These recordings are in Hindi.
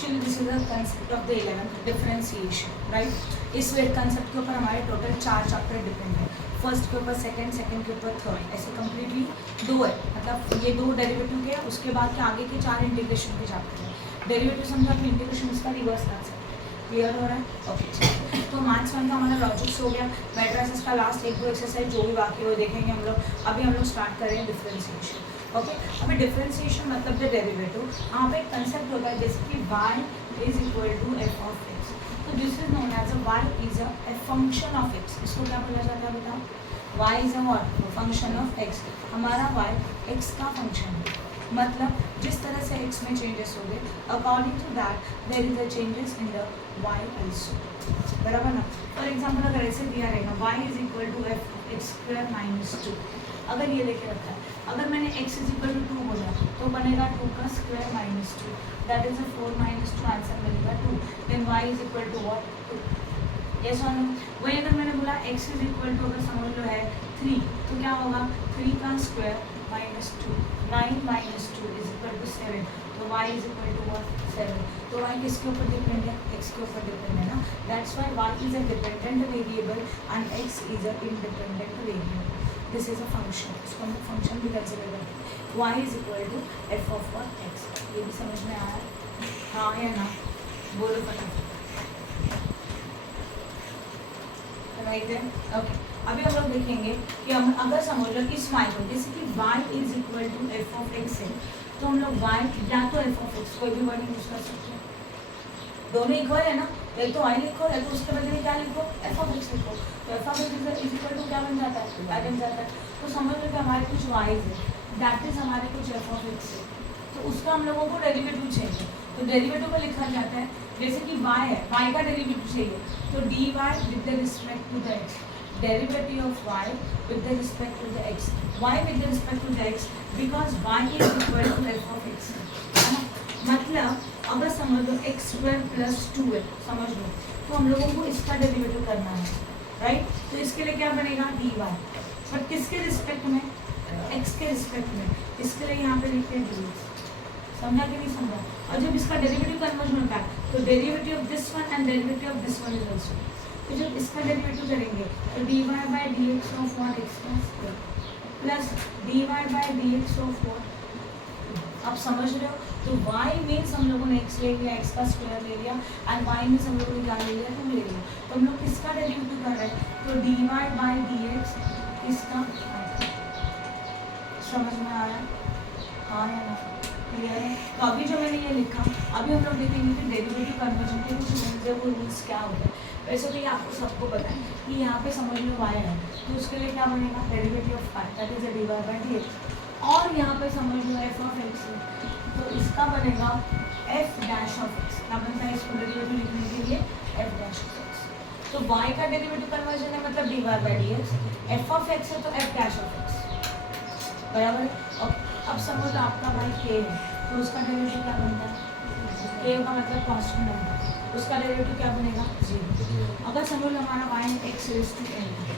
Actually this is the concept of the 11th differentiation right. इस वेट कंसेप्ट के ऊपर हमारे टोटल 4 चैप्टर डिपेंड है, फर्स्ट के ऊपर सेकंड, सेकंड के ऊपर थर्ड, ऐसे कम्प्लीटली 2 है, मतलब ये 2 डेरिवेटिव के, उसके बाद के आगे के 4 इंटीग्रेशन के चैप्टर है। डेरिवेटिव समझा तो इंटीग्रेशन इसका रिवर्स कंसेप्ट क्लियर हो रहा है। ओके तो मैथ्स 1 का हमारा लॉजिक्स हो गया, मैट्रिसेस का लास्ट 1-2 एक्सरसाइज जो भी बाकी वो देखेंगे हम लोग। अभी हम लोग स्टार्ट कर रहे हैं डिफरेंशिएशन। ओके अभी डिफरेंशिएशन मतलब द डेरिवेटिव, यहाँ पे एक कंसेप्ट होता है जैसे कि y is equal to f of x, तो this is known as a y is a function of x। इसको क्या बोला जाता है बताओ? y is a function of x। हमारा y x का फंक्शन है, मतलब जिस तरह से x में चेंजेस हो गए according to that there is a changes in the y also, बराबर ना। फॉर एग्जांपल अगर ऐसे दिया रहेगा y is equal to f x square minus 2, अगर ये लेके रखा है, अगर मैंने x इज इक्वल टू 2 बोला तो बनेगा 2 का square minus 2, that is a 4 minus 2, answer मिलेगा 2। Then y is equal to what? 2। Yes और नो? वही अगर मैंने बोला x इज इक्वल टू, अगर समझ लो है 3, तो क्या होगा? 3 का square minus 2, 9 minus 2 is equal to 7, तो y is equal to what? 7। तो y किसके ऊपर डिपेंड है? x के ऊपर डिपेंड है ना, that's why y is a dependent variable and x is a independent variable. This is a function, इसको हम फंक्शन भी कंसिडर करते हैं। y is equal to f of what? x। ये भी समझ में आया? हाँ या ना? बोलो फटाफट। राइट है, ओके। अभी हम लोग देखेंगे कि हम अगर समझ लो इस y को, जैसे कि y is equal to f of x है, तो हम लोग y या तो एफ ऑफ एक्स कोई भी वर्ड यूज कर सकते हैं, दोनों इक्वल है ना, एक तो y लिखो या तो उसके बदले में क्या लिखो? एफ ऑफ एक्स लिखो, तो f of x is equal to क्या बन जाता है? y बन जाता है। तो समझ लो कि हमारे कुछ y's है, दैट इज हमारे कुछ एफ ऑफ एक्स है, तो उसका हम लोगों को डेरिवेटिव चाहिए, तो डेरिवेटिव को लिखा जाता है जैसे कि y है, y का डेरिवेटिव चाहिए, तो dy with the respect to the x, derivative of y with the respect to the x, y with the respect to the x, because y is equal to f of x, है ना। मतलब अगर समझ लो एक्स स्क्वायर प्लस 2 है, समझ लो, तो हम लोगों को इसका डेरिवेटिव करना है, राइट। तो इसके लिए क्या बनेगा? dy, बट किसके रिस्पेक्ट में? x के रिस्पेक्ट में, इसके लिए यहाँ पे लिखते हैं dx। समझा कि नहीं समझा? और जब इसका डेरिवेटिव कन्वर्जन होता है तो derivative of this one and derivative of this one is also, तो जब इसका डेरिवेटिव करेंगे तो dy by dx of what? x का square plus dy by dx of what? आप समझ रहे हो? तो y मीन्स हम लोगों ने x ले लिया, x का स्क्वायर ले लिया, एंड y मीन्स हम लोगों ने क्या ले लिया? 2 ले लिया, तो हम लोग किसका डेरिवेटिव कर रहे हैं? तो dy बाय dx इसका, समझ में आ रहा है? हाँ या ना? क्लियर है? तो अभी जो मैंने ये लिखा, अभी हम लोग देखेंगे कि डेरिवेटिव कन्वर्जन के कुछ रूल्स है, वो रूल्स क्या होते हैं। वैसे तो ये आपको सबको पता है कि यहाँ पे समझ लो y है, तो उसके लिए क्या बनेगा? Derivative of y, that is dy by dx, और यहाँ पे समझ लो एफ ऑफ एक्स है, तो इसका बनेगा एफ डैश ऑफ एक्स। क्या बनता है इसको डेरिवेटिव लिखने के लिए? F dash of x. तो y का डेरिवेटिव कन्वर्जन है मतलब dy by dx, f of x है तो एफ डैश ऑफ एक्स, बराबर है। और अब समझ लो आपका y k है, तो उसका डेरिवेटिव क्या बनता है? k का मतलब कांस्टेंट नंबर, उसका डेरिवेटिव क्या बनेगा? 0। अगर समझ लो हमारा y x raise to n है,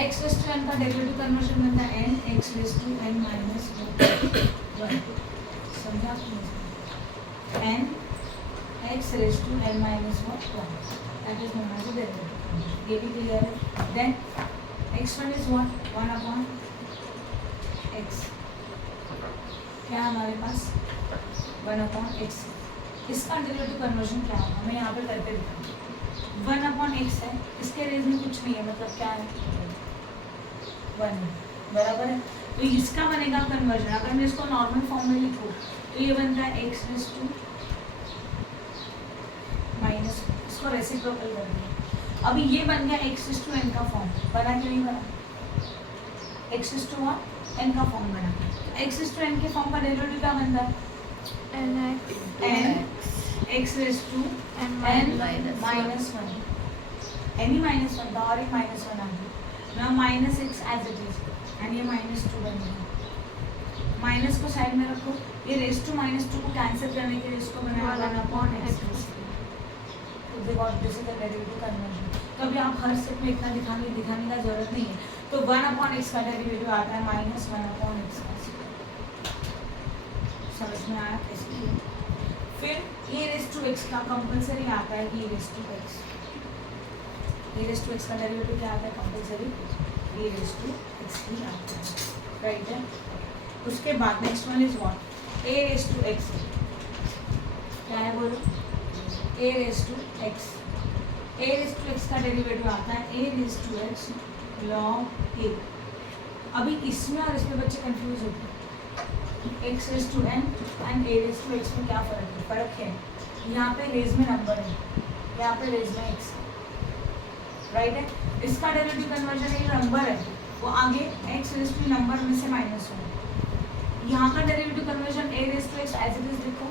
x रेज़ टू n का डेरिवेटिव कन्वर्जन बनता है n x raise to n minus 1, समझा? n x raise to n minus 1, that is known as the derivative. ये भी क्लियर है? Then x1 is 1 upon x, क्या हमारे पास? 1 अपॉन x। इसका डेरिवेटिव कन्वर्जन क्या होगा? मैं यहाँ पे करके दिखाऊँ। 1 अपॉन x है, इसके रेज में कुछ नहीं है, मतलब क्या है? 1 है, बराबर है। तो इसका बनेगा कन्वर्जन, अगर मैं इसको नॉर्मल फॉर्म में लिखूँ तो ये बनता है x रेज़ टू माइनस, इसको रेसिप्रोकल कर दिया। अभी ये बन गया x रेज़ टू n का फॉर्म, बना कि नहीं बना? x रेज़ टू n का फॉर्म बना, तो x रेज़ टू n के फॉर्म का डेरिवेटिव क्या बनता है? n x raise to n minus 1, n minus 1 था और एक माइनस 1 आ गया ना, minus x as it is, and ये माइनस 2 बनेगा। माइनस को साइड में रखो, ये रेज़ टू माइनस 2 को कैंसिल करने के लिए इसको बनाया 1 अपॉन x, तो this is the derivative conversion. तो अभी आप हर स्टेप में इतना दिखाने का जरूरत नहीं है, तो 1 अपॉन x का डेरिवेटिव आता है माइनस 1 अपॉन x का, समझ में आया? कैसे? फिर e रेस टू एक्स का कंपलसरी आता है e raise to x, e raise to x का डेरिवेटिव क्या आता है compulsory e raise to x ही आता है, राइट है। उसके बाद next one is what a raise to x, क्या है बोलो a raise to x, a raise to x का डेरिवेटिव आता है a raise to x log a। अभी इसमें और इसमें बच्चे कंफ्यूज होते हैं, x raise to n and a raise to x में क्या फ़र्क है? फ़र्क है यहाँ पे रेज में नंबर है, यहाँ पे रेज में x, राइट है। इसका डेरिवेटिव कन्वर्जन एक नंबर है वो आगे x रेस टू नंबर में से माइनस हो, यहाँ का derivative conversion a raise to x as it is लिखो,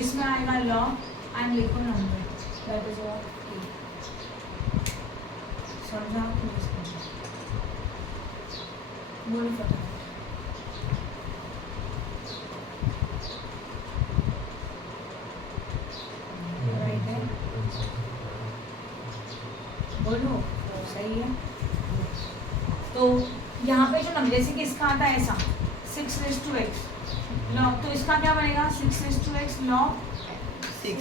इसमें आएगा log एंड लिखो number, that is what a। समझा कि बोलो फटाफट। राइट है, बोलो सही है। तो यहाँ पे जो नंबर जैसे कि इसका आता है ऐसा 6 रेस टू एक्स लॉग, तो इसका क्या बनेगा 6 रेस टू एक्स लॉग 6।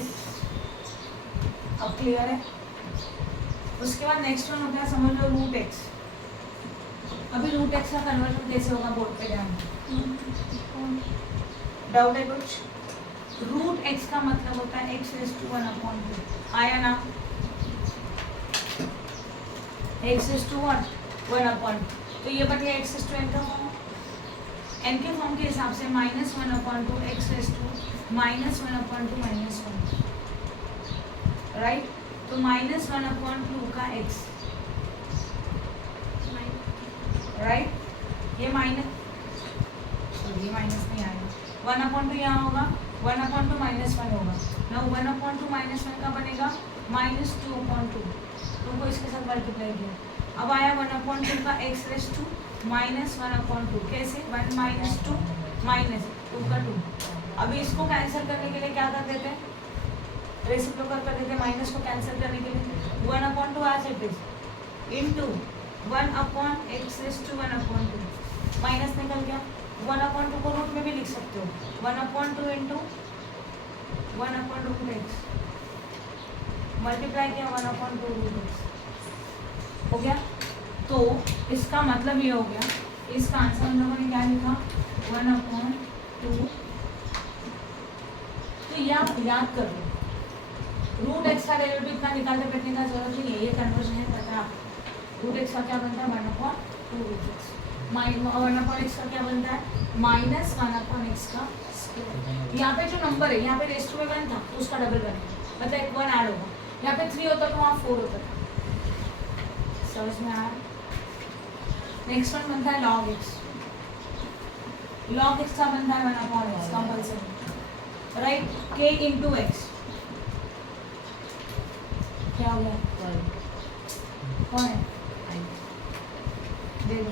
अब क्लियर है। उसके बाद नेक्स्ट वन होता है समझ लो रूट एक्स। अभी रूट एक्स का कन्वर्जन कैसे होगा बोर्ड पे ध्यान, डाउट है कुछ? रूट एक्स का मतलब होता है एक्स रेस टू 1/2, आया ना, एक्स रेस टू 1/2, तो ये बटेगा एक्स रेस टू एन का फॉर्म, एन के फॉर्म के हिसाब से -1/2 एक्स रेस टू -1/2 -1, राइट। तो -1/2 का एक्स, राइट, ये माइनस नहीं आएगा, 1/2 यहाँ होगा, 1/2 -1 होगा ना, 1/2 -1 का बनेगा -2/2, 2 को इसके साथ मल्टीप्लाई किया, अब आया 1/2 का एक्स रेस टू -1/2, कैसे 1 - 2 -2 का 2। अभी इसको कैंसिल करने के लिए क्या कर देते हैं, रेसिप्रोकल कर देते हैं, माइनस को कैंसिल करने के लिए 1/2 as it is into 1/x raise to 1/2, minus निकल गया, 1/2 को रूट में भी लिख सकते हो, 1/2 इंटू 1/√x, मल्टीप्लाई किया 1/√x, हो गया। तो इसका मतलब ये हो गया, इसका आंसर हम लोगों ने क्या लिखा 1/2। तो याद कर लो, रूट एक्स का डेरिवेटिव इतना निकालते बैठने का जरूरत नहीं है, ये कन्वर्जन है पता है आपको। रूट एक्स का क्या बनता है 1/2 रूट एक्स, 1/x का क्या बनता है -1/x का स्क्वायर। यहाँ पे जो नंबर है, यहाँ पे रेस टू में 1 था तो उसका डबल बनेगा, मतलब एक 1 ऐड होगा, यहाँ पे 3 होता तो वहाँ 4 होता था, समझ में आया। नेक्स्ट वन बनता है log x, log x का बनता है 1/x compulsory, right, k into x, क्या हो गया 1 है, दे दो